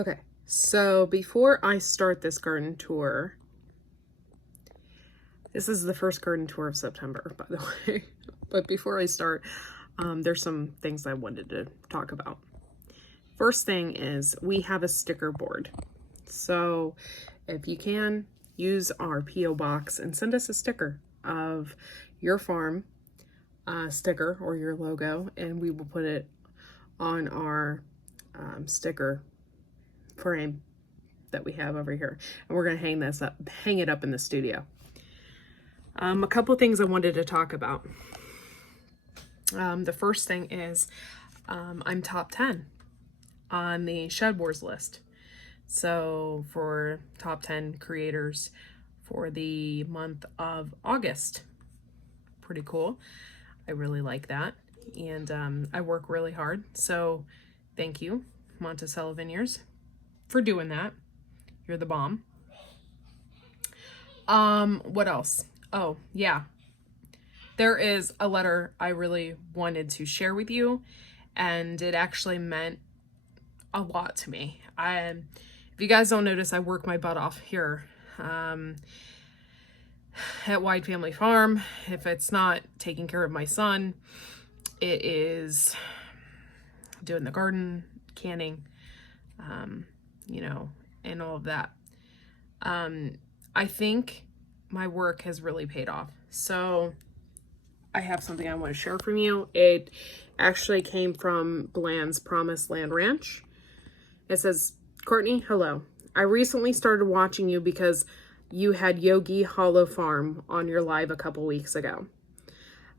Okay, so before I start this garden tour, this is the first garden tour of September, by the way. But before I start, there's some things I wanted to talk about. First thing is we have a sticker board. So if you can, use our P.O. box and send us a sticker of your farm sticker or your logo, and we will put it on our sticker frame that we have over here. And we're going to hang it up in the studio. A couple things I wanted to talk about. The first thing is I'm top 10 on the Shed Wars list. So for top 10 creators for the month of August. Pretty cool. I really like that. And I work really hard. So thank you, Monticello Vineyards, for doing that. You're the bomb. What else? Oh, yeah. There is a letter I really wanted to share with you, and it actually meant a lot to me. If you guys don't notice, I work my butt off here at Wide Family Farm. If it's not taking care of my son, it is doing the garden, canning, you know, and all of that. I think my work has really paid off. So I have something I want to share from you. It actually came from Bland's Promised Land Ranch. It says, Courtney, hello. I recently started watching you because you had Yogi Hollow Farm on your live a couple weeks ago.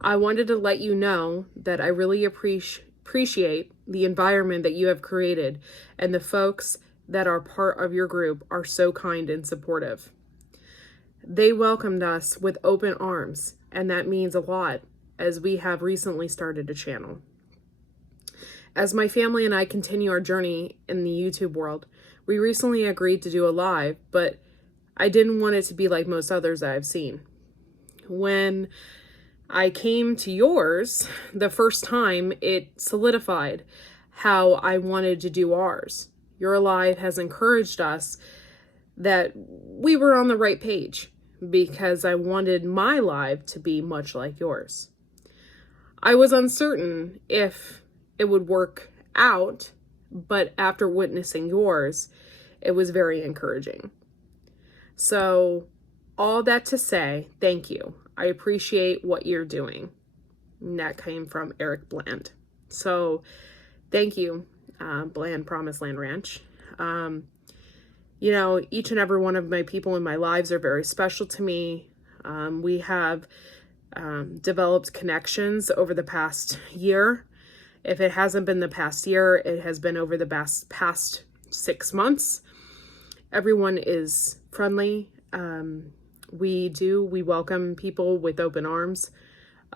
I wanted to let you know that I really appreciate the environment that you have created, and the folks that are part of your group are so kind and supportive. They welcomed us with open arms, and that means a lot, as we have recently started a channel. As my family and I continue our journey in the YouTube world, we recently agreed to do a live, but I didn't want it to be like most others I've seen. When I came to yours the first time, it solidified how I wanted to do ours. Your live has encouraged us that we were on the right page, because I wanted my live to be much like yours. I was uncertain if it would work out, but after witnessing yours, it was very encouraging. So all that to say, thank you. I appreciate what you're doing. And that came from Eric Bland. So thank you, Bland Promised Land Ranch. You know, each and every one of my people in my lives are very special to me. We have developed connections over the past year. If it hasn't been the past year, it has been over the past 6 months. Everyone is friendly. We welcome people with open arms.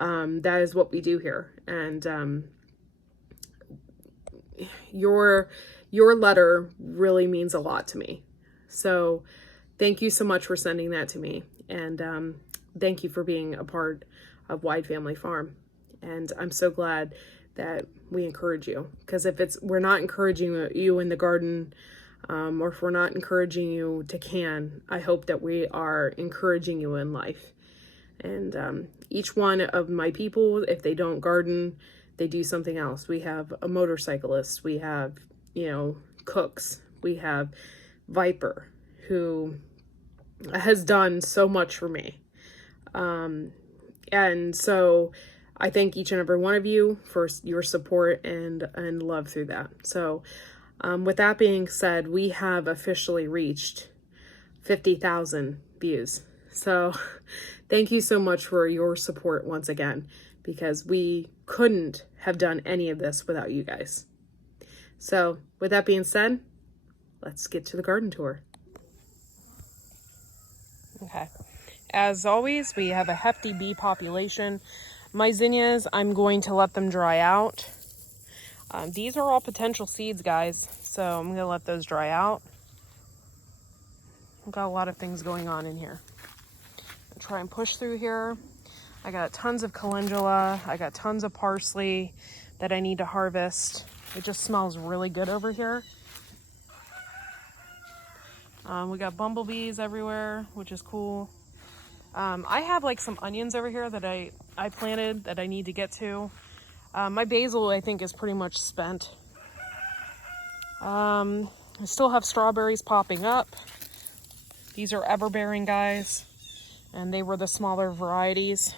That is what we do here. And your letter really means a lot to me. So thank you so much for sending that to me. And thank you for being a part of Wide Family Farm. And I'm so glad that we encourage you. Because if we're not encouraging you in the garden, or if we're not encouraging you to can, I hope that we are encouraging you in life. And each one of my people, if they don't garden, they do something else. We have a motorcyclist, we have, you know, cooks, we have Viper, who has done so much for me. And so I thank each and every one of you for your support and love through that. So with that being said, we have officially reached 50,000 views. So thank you so much for your support once again, because we couldn't have done any of this without you guys. So with that being said, let's get to the garden tour. Okay. As always, we have a hefty bee population. My zinnias, I'm going to let them dry out. These are all potential seeds, guys, so I'm going to let those dry out. I've got a lot of things going on in here. I'll try and push through here. I got tons of calendula. I got tons of parsley that I need to harvest. It just smells really good over here. We got bumblebees everywhere, which is cool. I have like some onions over here that I planted that I need to get to. My basil, I think, is pretty much spent. I still have strawberries popping up. These are ever-bearing, guys, and they were the smaller varieties.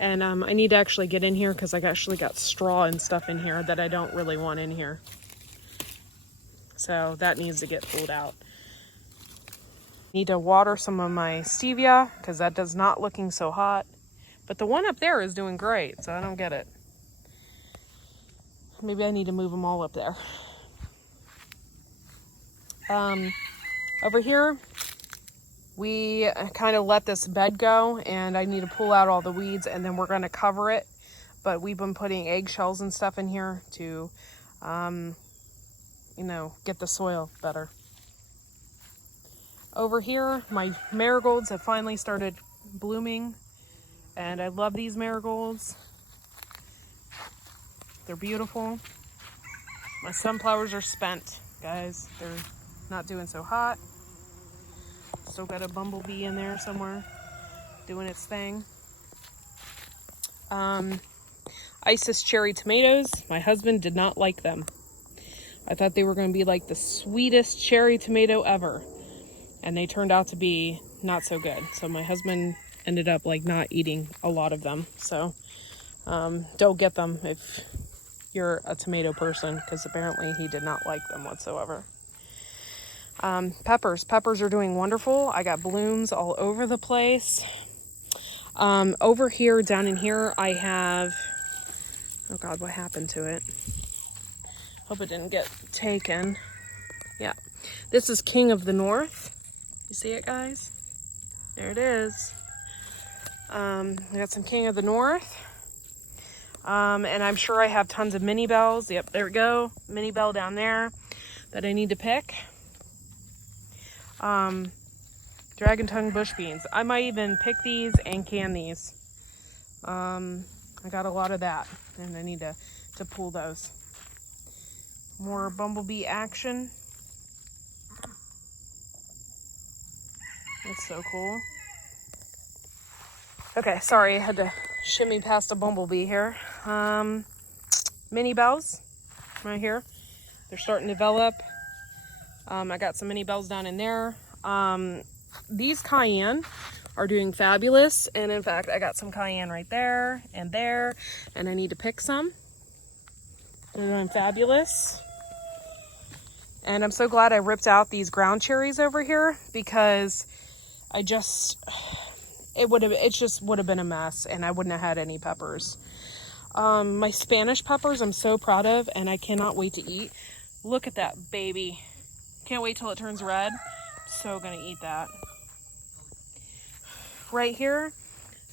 And I need to actually get in here because I actually got straw and stuff in here that I don't really want in here. So that needs to get pulled out. Need to water some of my stevia because that does not looking so hot. But the one up there is doing great, so I don't get it. Maybe I need to move them all up there. Over here, we kind of let this bed go, and I need to pull out all the weeds, and then we're going to cover it. But we've been putting eggshells and stuff in here to, you know, get the soil better. Over here, my marigolds have finally started blooming, and I love these marigolds. They're beautiful. My sunflowers are spent, guys. They're not doing so hot. Still got a bumblebee in there somewhere doing its thing. Isis cherry tomatoes. My husband did not like them. I thought they were going to be like the sweetest cherry tomato ever. And they turned out to be not so good. So my husband ended up like not eating a lot of them. So don't get them if you're a tomato person, because apparently he did not like them whatsoever. Peppers are doing wonderful. I got blooms all over the place. Over here, down in here, I have, oh God, what happened to it? Hope it didn't get taken. Yeah, this is King of the North. You see it, guys? There it is. I got some King of the North. And I'm sure I have tons of mini bells. Yep, there we go. Mini bell down there that I need to pick. Dragon tongue bush beans. I might even pick these and can these. I got a lot of that, and I need to pull those. More bumblebee action. That's so cool. Okay, sorry, I had to shimmy past a bumblebee here. Mini bells right here. They're starting to develop. I got some mini bells down in there. These cayenne are doing fabulous. And in fact, I got some cayenne right there, and I need to pick some. They're doing fabulous. And I'm so glad I ripped out these ground cherries over here, because it just would have been a mess, and I wouldn't have had any peppers. My Spanish peppers I'm so proud of, and I cannot wait to eat. Look at that baby. Can't wait till it turns red. So gonna eat that. Right here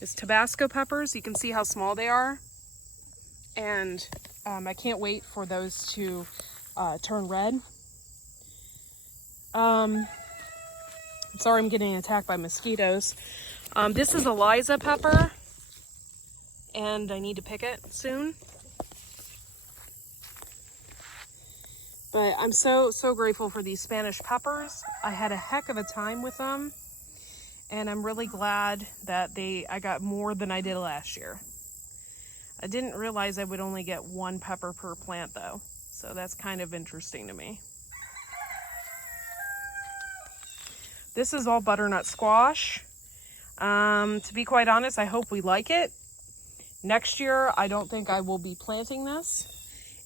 is Tabasco peppers. You can see how small they are. And I can't wait for those to turn red. I'm sorry I'm getting attacked by mosquitoes. This is Eliza pepper, and I need to pick it soon. But I'm so grateful for these Spanish peppers. I had a heck of a time with them, and I'm really glad that I got more than I did last year. I didn't realize I would only get one pepper per plant though, so that's kind of interesting to me. This is all butternut squash. To be quite honest, I hope we like it. Next year, I don't think I will be planting this.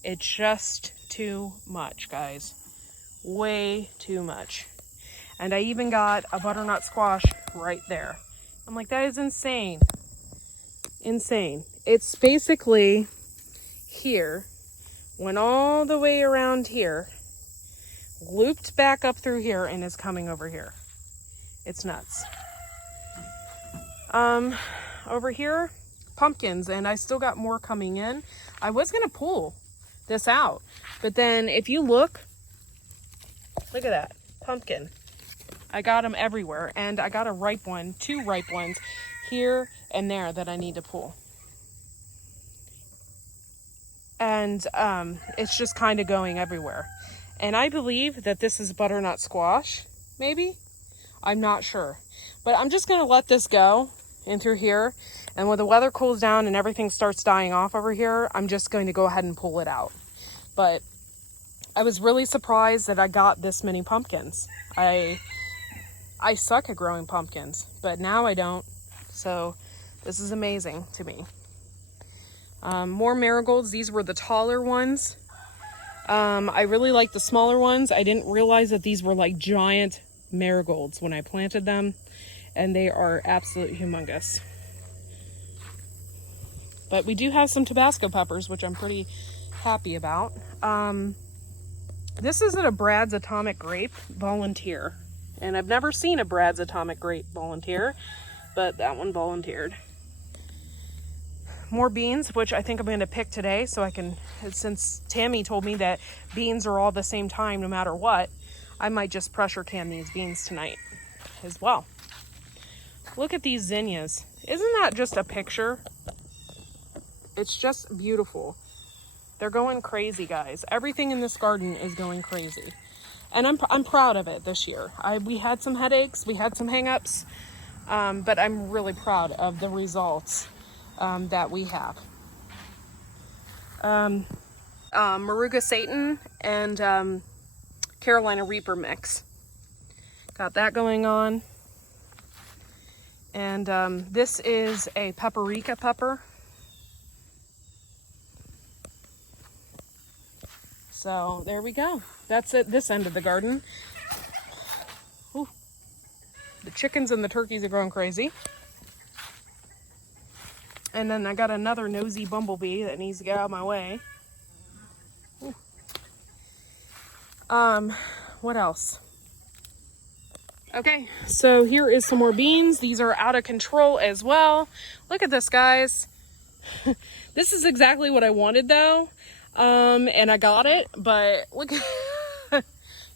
It's just too much, guys. Way too much. And I even got a butternut squash right there. I'm like, that is insane. Insane. It's basically here, went all the way around here, looped back up through here, and is coming over here. It's nuts. Over here, pumpkins, and I still got more coming in. I was gonna pull this out, but then if you look at that pumpkin. I got them everywhere, and I got a ripe one, 2 ripe ones here and there that I need to pull. And it's just kind of going everywhere. And I believe that this is butternut squash. maybe? I'm not sure. But I'm just going to let this go in through here. And when the weather cools down and everything starts dying off over here, I'm just going to go ahead and pull it out. But I was really surprised that I got this many pumpkins. I suck at growing pumpkins, but now I don't. So this is amazing to me. More marigolds. These were the taller ones. I really like the smaller ones. I didn't realize that these were like giant marigolds when I planted them, and they are absolutely humongous. But we do have some Tabasco peppers, which I'm pretty happy about. This isn't a Brad's Atomic Grape Volunteer, and I've never seen a Brad's Atomic Grape Volunteer, but that one volunteered. More beans, which I think I'm going to pick today, so I can, since Tammy told me that beans are all the same time no matter what, I might just pressure can these beans tonight as well. Look at these zinnias. Isn't that just a picture? It's just beautiful. They're going crazy, guys. Everything in this garden is going crazy. And I'm proud of it this year. We had some headaches, we had some hang-ups, but I'm really proud of the results that we have. Moruga Satan and Carolina Reaper mix. Got that going on. And this is a paprika pepper. So there we go. That's it, this end of the garden. Ooh. The chickens and the turkeys are going crazy. And then I got another nosy bumblebee that needs to get out of my way. Ooh. What else? Okay, so here is some more beans. These are out of control as well. Look at this, guys. This is exactly what I wanted though. And I got it, but look at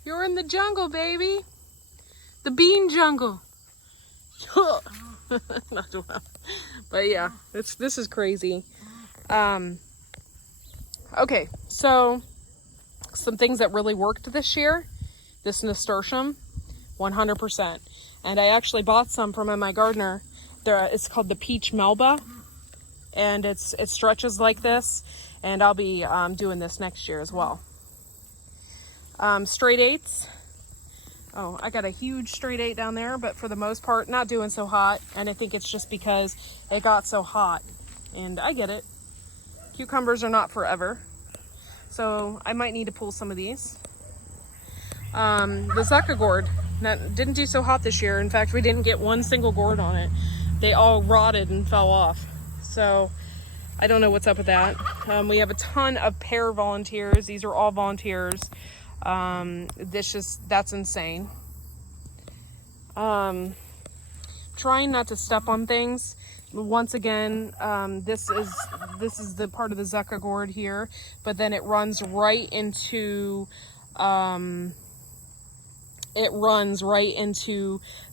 you're in the jungle, baby. The bean jungle. Not too well. But yeah, this is crazy. Okay, so some things that really worked this year. This nasturtium, 100%. And I actually bought some from my gardener. It's called the Peach Melba. And it stretches like this. And I'll be doing this next year as well. Straight eights. Oh, I got a huge straight eight down there, but for the most part, not doing so hot. And I think it's just because it got so hot. And I get it. Cucumbers are not forever. So I might need to pull some of these. The Zucca gourd didn't do so hot this year. In fact, we didn't get one single gourd on it. They all rotted and fell off. So I don't know what's up with that. We have a ton of pear volunteers. These are all volunteers. That's insane. Trying not to step on things. Once again, this is the part of the Zucca gourd here, but then it runs right into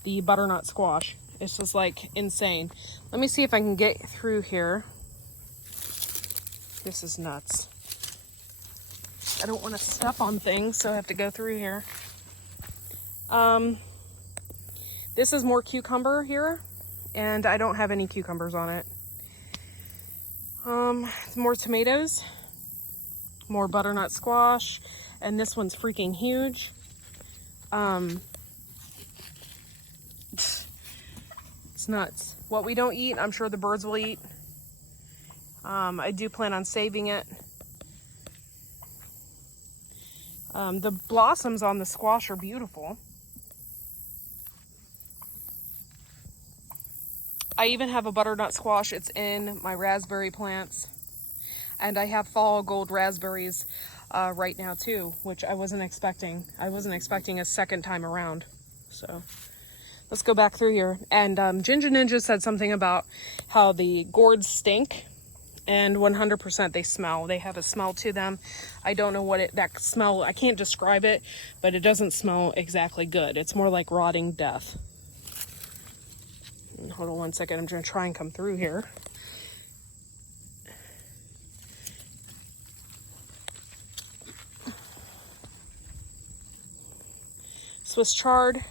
the butternut squash. It's just like insane. Let me see if I can get through here. This is nuts. I don't want to step on things, so I have to go through here. This is more cucumber here, and I don't have any cucumbers on it. More tomatoes, more butternut squash, and this one's freaking huge. It's nuts. What we don't eat, I'm sure the birds will eat. I do plan on saving it. The blossoms on the squash are beautiful. I even have a butternut squash. It's in my raspberry plants. And I have fall gold raspberries right now too, which I wasn't expecting. I wasn't expecting a second time around. So let's go back through here. And Ginger Ninja said something about how the gourds stink. And 100% they smell. They have a smell to them. I don't know what that smell, I can't describe it, but it doesn't smell exactly good. It's more like rotting death. Hold on one second, I'm going to try and come through here. Swiss chard,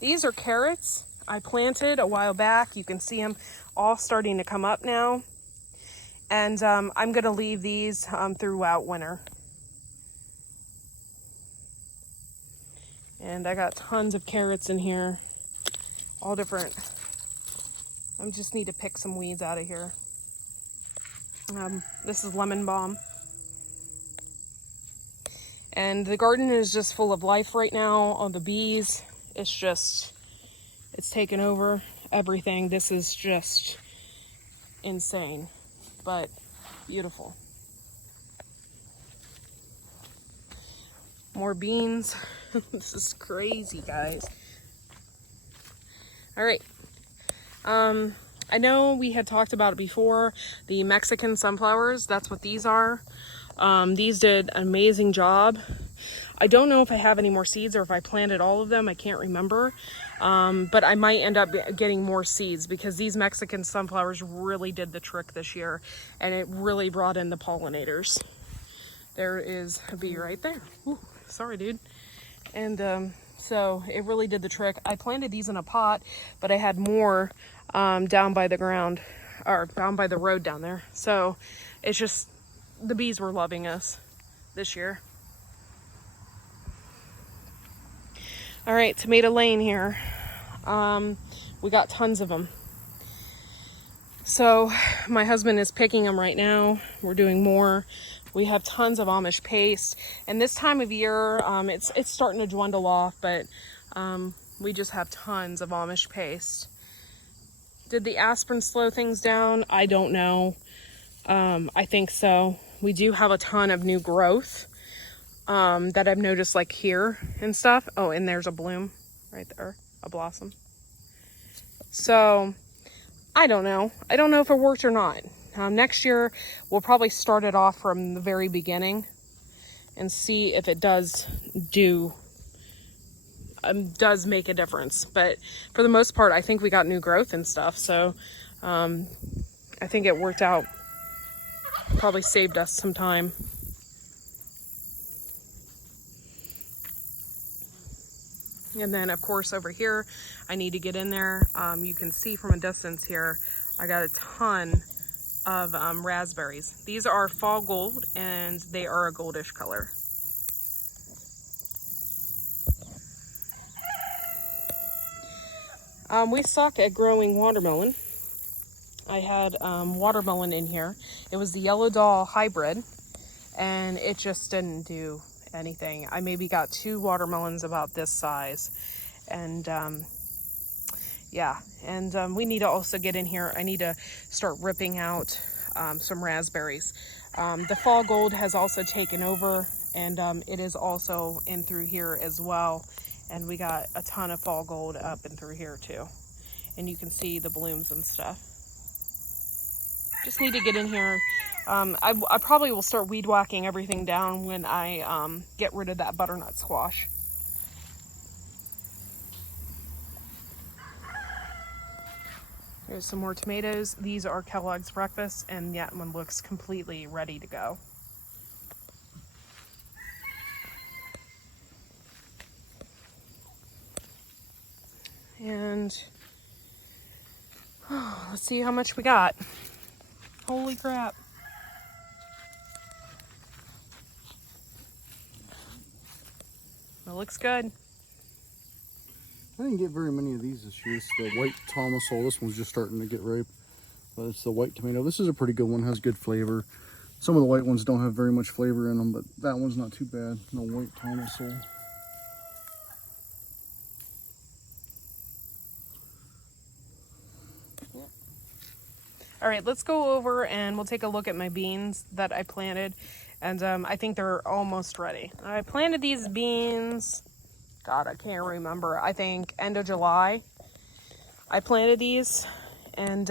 These are carrots I planted a while back. You can see them all starting to come up now. And I'm going to leave these throughout winter. And I got tons of carrots in here. All different. I just need to pick some weeds out of here. This is lemon balm. And the garden is just full of life right now. All the bees. It's taken over everything. This is just insane, but beautiful. More beans. This is crazy, guys. All right. I know we had talked about it before, the Mexican sunflowers. That's what these are. These did an amazing job. I don't know if I have any more seeds or if I planted all of them. I can't remember. But I might end up getting more seeds because these Mexican sunflowers really did the trick this year, and it really brought in the pollinators. There is a bee right there. Ooh, sorry, dude. And so it really did the trick. I planted these in a pot, but I had more down by the ground, or down by the road down there. So it's just, the bees were loving us this year. All right, tomato lane here. We got tons of them. So my husband is picking them right now. We're doing more. We have tons of Amish paste, and this time of year, it's starting to dwindle off, but we just have tons of Amish paste. Did the aspirin slow things down? I don't know. I think so. We do have a ton of new growth that I've noticed, like here and stuff. Oh, and there's a bloom right there, a blossom. So I don't know. I don't know if it worked or not. Next year, we'll probably start it off from the very beginning and see if it does make a difference. But for the most part, I think we got new growth and stuff. So I think it worked out. Probably saved us some time. And then, of course, over here, I need to get in there. You can see from a distance here, I got a ton of raspberries. These are fall gold, and they are a goldish color. We suck at growing watermelon. I had watermelon in here. It was the Yellow Doll hybrid, and it just didn't do anything. I maybe got 2 watermelons about this size, and yeah, and we need to also get in here. I need to start ripping out some raspberries. The fall gold has also taken over, and it is also in through here as well, and we got a ton of fall gold up and through here too, and you can see the blooms and stuff. Just need to get in here. I probably will start weed whacking everything down when I get rid of that butternut squash. There's some more tomatoes. These are Kellogg's breakfast, and that one looks completely ready to go. And let's see how much we got. Holy crap. It looks good. I didn't get very many of these this year. It's the white tomaso. This one's just starting to get ripe. But it's the white tomato. This is a pretty good one. Has good flavor. Some of the white ones don't have very much flavor in them, but that one's not too bad. The white tomaso. All right, let's go over and we'll take a look at my beans that I planted. And I think they're almost ready. I planted these beans, God, I can't remember. I think end of July. I planted these, and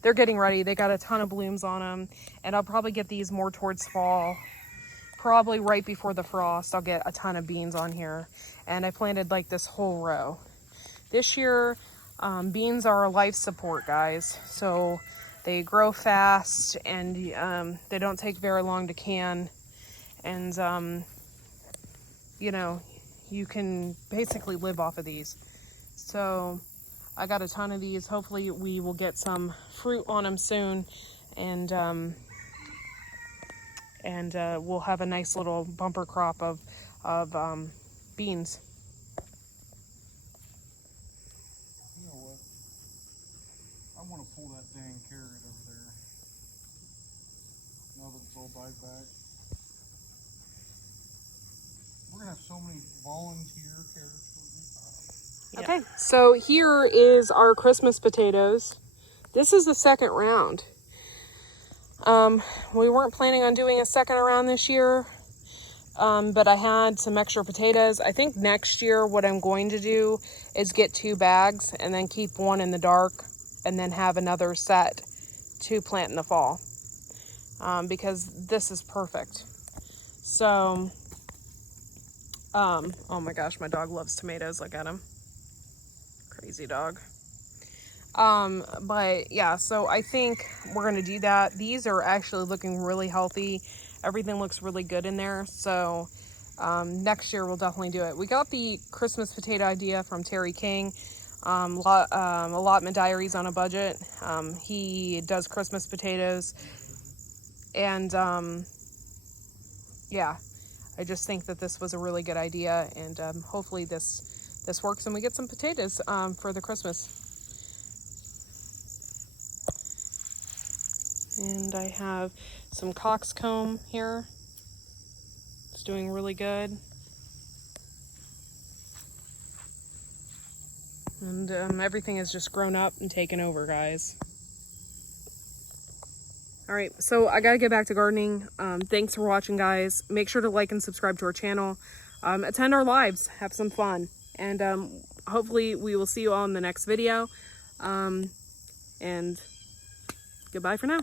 they're getting ready. They got a ton of blooms on them, and I'll probably get these more towards fall. Probably right before the frost, I'll get a ton of beans on here. And I planted like this whole row. This year, beans are a life support, guys. So they grow fast, and they don't take very long to can. And, you know, you can basically live off of these. So I got a ton of these. Hopefully we will get some fruit on them soon, and we'll have a nice little bumper crop of beans. You know what? I want to pull that dang carrot over there. Now that it's all died back. We're going to have so many volunteer carrots. Yeah. Okay, so here is our Christmas potatoes. This is the second round. We weren't planning on doing a second round this year, but I had some extra potatoes. I think next year what I'm going to do is get 2 bags and then keep one in the dark and then have another set to plant in the fall, because this is perfect. So, oh my gosh, my dog loves tomatoes. Look at him. Crazy dog. But yeah, so I think we're going to do that. These are actually looking really healthy. Everything looks really good in there. So, next year we'll definitely do it. We got the Christmas potato idea from Terry King, Allotment Diaries on a Budget. He does Christmas potatoes, and, yeah, I just think that this was a really good idea, and, hopefully this works and we get some potatoes, for the Christmas. And I have some coxcomb here. It's doing really good. And everything has just grown up and taken over, guys. All right, so I gotta get back to gardening. Thanks for watching, guys. Make sure to like and subscribe to our channel. Attend our lives, have some fun. And hopefully we will see you all in the next video. And goodbye for now.